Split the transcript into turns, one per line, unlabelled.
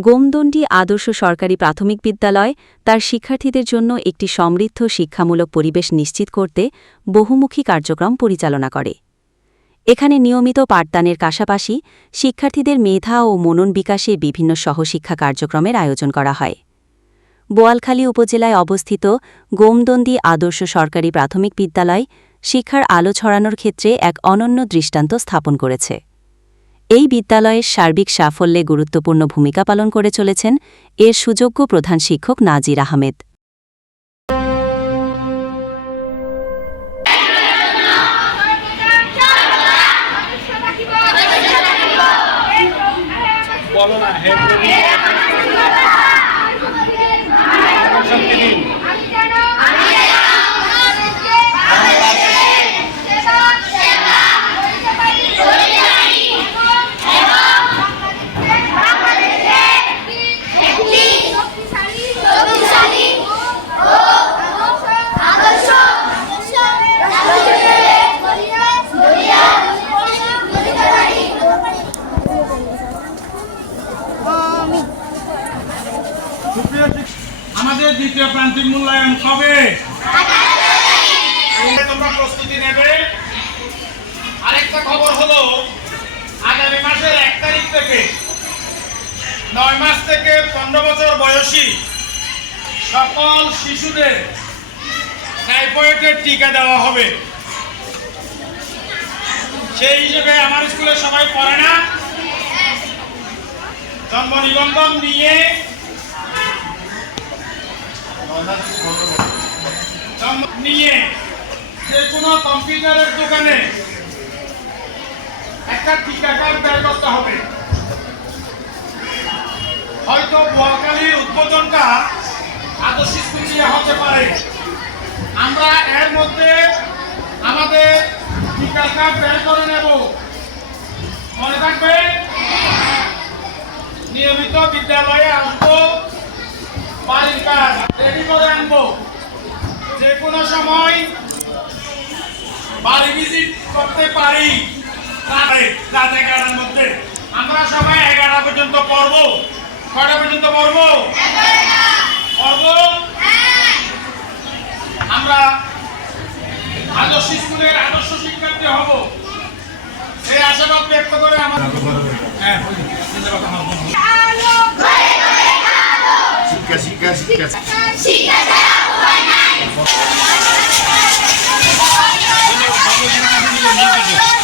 গোমদণ্ডী আদর্শ সরকারি প্রাথমিক বিদ্যালয় তার শিক্ষার্থীদের জন্য একটি সমৃদ্ধ শিক্ষামূলক পরিবেশ নিশ্চিত করতে বহুমুখী কার্যক্রম পরিচালনা করে। এখানে নিয়মিত পাঠদানের পাশাপাশি শিক্ষার্থীদের মেধা ও মনন বিকাশে বিভিন্ন সহশিক্ষা কার্যক্রমের আয়োজন করা হয়। বোয়ালখালী উপজেলায় অবস্থিত গোমদন্দী আদর্শ সরকারি প্রাথমিক বিদ্যালয় শিক্ষার আলো ছড়ানোর ক্ষেত্রে এক অনন্য দৃষ্টান্ত স্থাপন করেছে। এই বিদ্যালয়ের সার্বিক সাফল্যে গুরুত্বপূর্ণ ভূমিকা পালন করে চলেছেন এর সুযোগ্য প্রধান শিক্ষক নাজির আহমেদ।
আমাদের দ্বিতীয় প্রান্তিক মূল্যায়ন কবে? তোমরা প্রস্তুতি নেবে। আরেকটা খবর হলো, আগামী মাসের এক তারিখ থেকে নয় মাস থেকে পনেরো বছর বয়সী সকল শিশুদের টাইফয়েডের টিকা দেওয়া হবে। সেই হিসেবে আমার স্কুলে সবাই পড়ে না। জন্ম নিবন্ধন নিয়ে নিয়ে যে কোনো কম্পিউটারের দোকানে একটা টিকা কার্ড বের করতে হবে। হয়তো বোয়ালখালীর উদ্বোধনটা আদর্শ স্কুল হতে পারে। আমরা এর মধ্যে আমাদের টিকা কার্ড বের করে নেব। মনে থাকবে? নিয়মিত বিদ্যালয়ে আসব। বাড়ির কাজ রেডি করে আনব। যে কোনো সময় বাড়ি ভিজিট করতে পারি। রাতে এগারোটার মধ্যে। আমরা সবাই এগারোটা পর্যন্ত পড়ব। কয়টা পর্যন্ত পড়ব? পড়ব? আমরা আদর্শ স্কুলের আদর্শ শিক্ষার্থী হব। সেই আশাবাদ ব্যক্ত করে আমার হ্যাঁ।
chicas, chicas, chicas. Chicas
a la